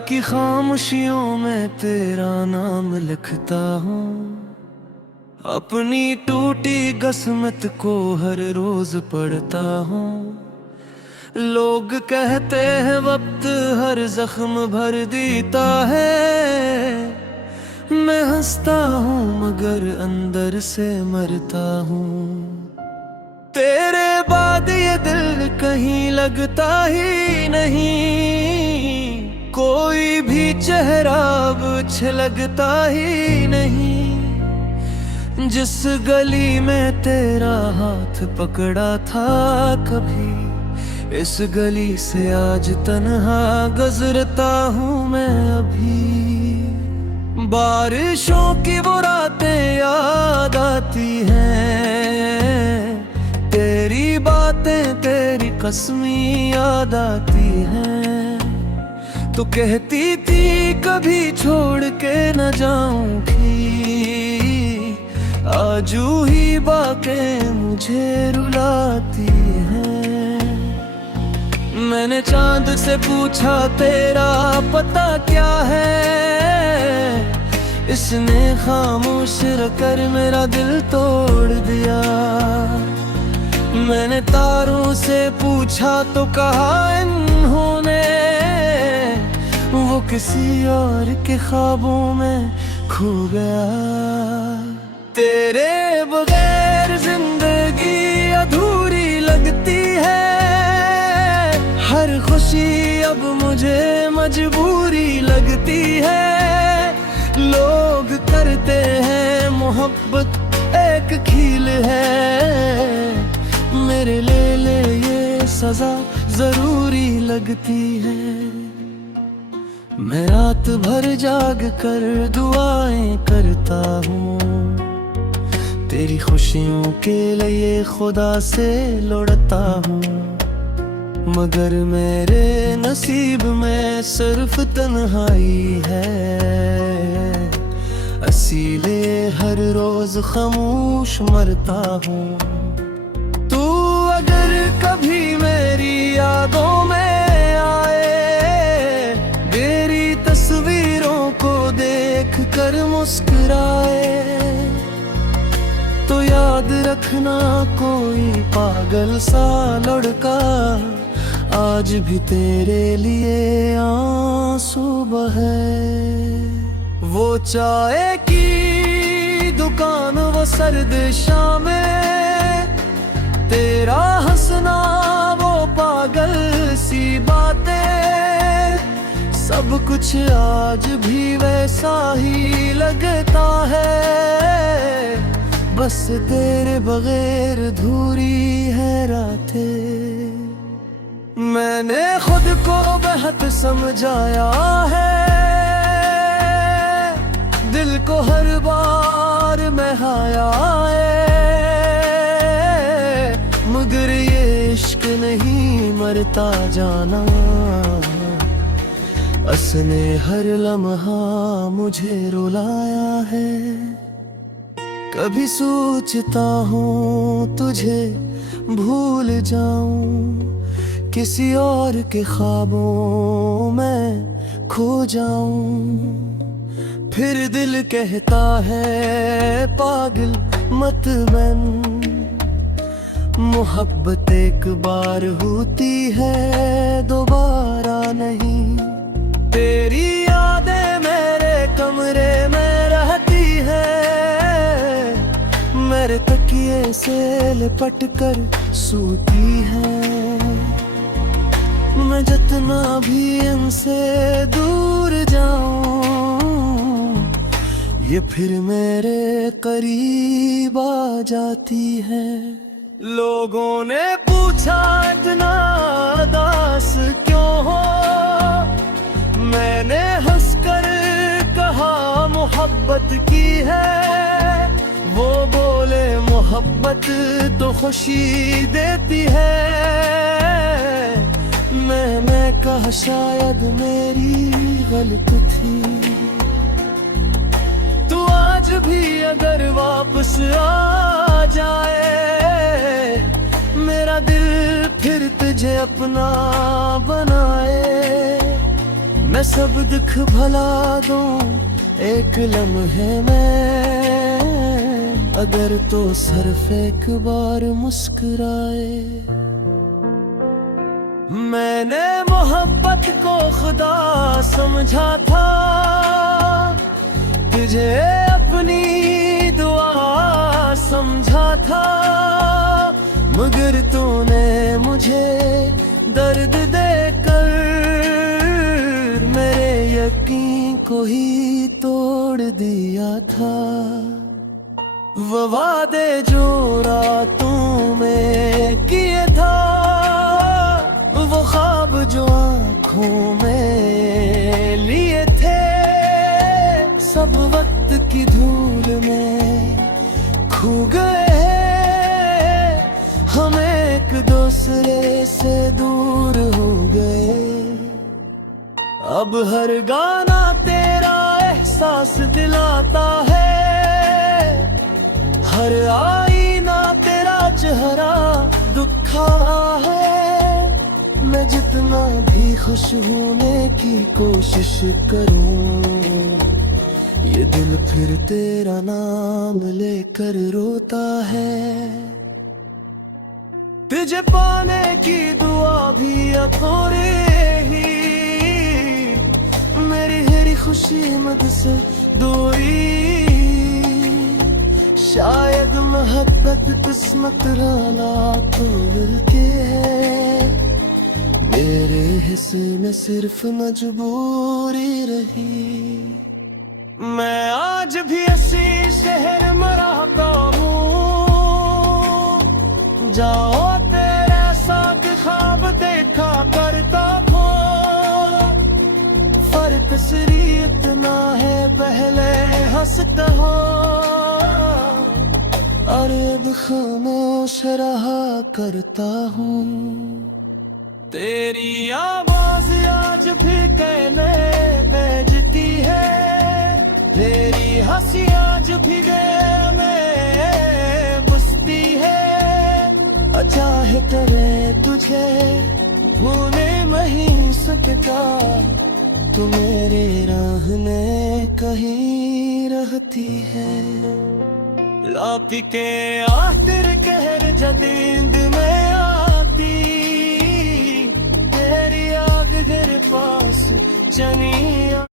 की खामोशियों में तेरा नाम लिखता हूँ, अपनी टूटी किस्मत को हर रोज पढ़ता हूँ। लोग कहते हैं वक्त हर जख्म भर देता है, मैं हंसता हूँ मगर अंदर से मरता हूँ। तेरे बाद ये दिल कहीं लगता ही नहीं, कोई भी चेहरा अब लगता ही नहीं। जिस गली में तेरा हाथ पकड़ा था कभी, इस गली से आज तन्हा गुजरता हूँ मैं अभी। बारिशों की वो रातें याद आती हैं, तेरी बातें तेरी कसमें याद आती हैं। तो कहती थी कभी छोड़ के न जाऊंगी, आजू ही बातें मुझे रुलाती हैं। मैंने चांद से पूछा तेरा पता क्या है, इसने खामोश रहकर मेरा दिल तोड़ दिया। मैंने तारों से पूछा तो कहा इन्होंने, वो किसी और के ख्वाबों में खो गया। तेरे बगैर जिंदगी अधूरी लगती है, हर खुशी अब मुझे मजबूरी लगती है। लोग करते हैं मोहब्बत एक खेल है, मेरे लिए ये सजा जरूरी लगती है। मैं रात भर जाग कर दुआएं करता हूँ, तेरी खुशियों के लिए खुदा से लौटता हूँ। मगर मेरे नसीब में सिर्फ तन्हाई है, इसीलिए हर रोज खामोश मरता हूँ। तू अगर कभी मेरी यादों में आए, मेरी तस्वीरों को देख कर मुस्कुराए, तो याद रखना कोई पागल सा लड़का आज भी तेरे लिए आंसू बहे। वो चाय की दुकान वो सर्द शामें, तेरा हंसना वो पागल सी बातें, सब कुछ आज भी वैसा ही लगता है। बस तेरे बगैर धूरी है रातें। मैंने खुद को बेहद समझाया है, दिल को हर बार बहाया है। मगर ये इश्क नहीं मरता जाना, उसने हर लम्हा मुझे रुलाया है। कभी सोचता हूँ तुझे भूल जाऊं, किसी और के ख्वाबों में खो जाऊं। फिर दिल कहता है पागल मत बन, मोहब्बत एक बार होती है दोबारा नहीं। तेरी यादें मेरे कमरे में रहती है, मेरे तकिए से लिपट कर सोती है। मैं जितना भी इनसे दूर जाऊं, ये फिर मेरे करीब आ जाती है। लोगों ने पूछा इतना उदास क्यों हो, मैंने हंसकर कहा मोहब्बत की है। वो बोले मोहब्बत तो खुशी देती है, मैं कहा शायद मेरी गलती थी। तू आज भी अगर वापस आ जाए, मेरा दिल फिर तुझे अपना बनाए। मैं सब दुख भुला दूं एक लम्हे में, अगर तो सिर्फ एक बार मुस्कुराए। मैंने मोहब्बत को खुदा समझा था, तुझे अपनी दुआ समझा था, मगर तूने मुझे दर्द देकर मेरे यकीन को ही तोड़ दिया था। वो वादे जो रातों में किए था, वो ख्वाब जो आँखों में लिए थे, सब वक्त की धूल में खो गए। हम एक दूसरे से दूर हो गए। अब हर गाना तेरा एहसास दिलाता है, हर आईना तेरा चेहरा दुखा है। मैं जितना भी खुश होने की कोशिश करूं, ये दिल फिर तेरा नाम लेकर रोता है। तुझे पाने की दुआ भी अधूरी ही, मेरी हरी खुशी मुझसे दूरी। शायद मोहब्बत किस्मत राना तो मिलके है, मेरे हिस्से में सिर्फ मजबूरी रही। मैं आज भी इसी शहर में रहता हूँ, जाओ तेरे साथ ख्वाब देखा करता हूँ। फर्क सिर्फ इतना है, पहले हंसता हूँ और अब खामोश रहा करता हूँ। तेरी आवाज आज भी कहने भेजती है, तेरी हंसी आज भी गए में बसती है। चाहे करे तुझे भूले नहीं सकता, तू मेरे राह में कहीं रहती है। लाती के आखिर कहर जदीद में आती, तेरी याद घर पास चनिया